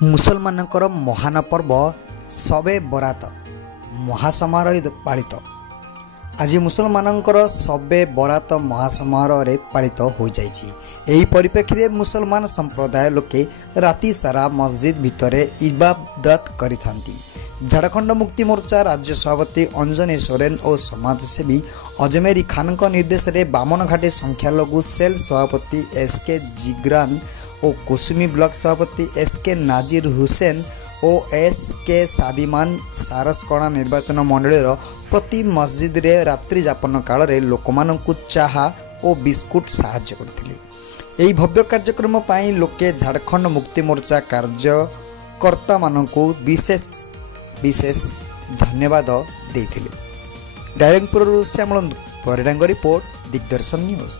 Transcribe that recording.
मुसलमानଙ୍କର महान पर्व शबे बरात महासमारोह पालित। आज मुसलमानଙ୍କର शबे बरात महासमारोह पालित हो जाइछि। एही परिप्रेक्षी मुसलमान संप्रदाय लोके राति सारा मस्जिद भितर इबादत करिथांती। झारखंड मुक्ति मोर्चा राज्य सभापति अंजनी सोरेन और समाजसेवी अजमेरी खान निर्देश में बामनघाटी संख्यालघु सेल सभापति एसके जिग्रान और कुसुमी ब्लॉक सभापति एसके नाजिर हुसैन और एसके सादीमान सारसकणा निर्वाचन मंडल प्रति मस्जिद रे रात्रि जापन काल रे लोकमानंकु चाहा और बिस्कुट साहाय्य करथिले। एही भव्य कार्यक्रम पाई लोके झारखंड मुक्ति मोर्चा कार्यकर्ता मानंकु विशेष धन्यवाद देथिले। डायरेक्टपुर श्यामल परिडांग रिपोर्ट दिग्दर्शन न्यूज।